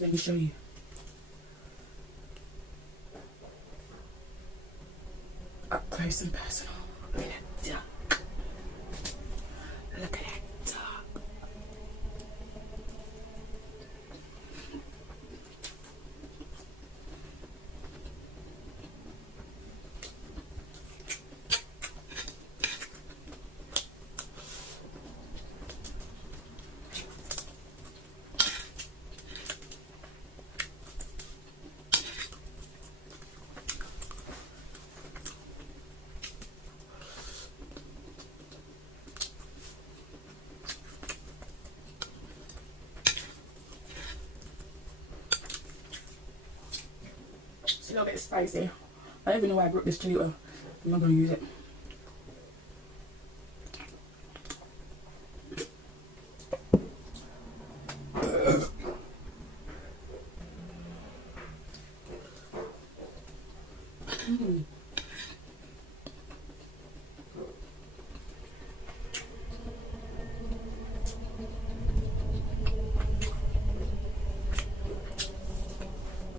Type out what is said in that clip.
Let me show you. Up close and personal. Look at that duck. Look at that duck. It's a little bit spicy. I don't even know why I brought this chili oil. I'm not going to use it.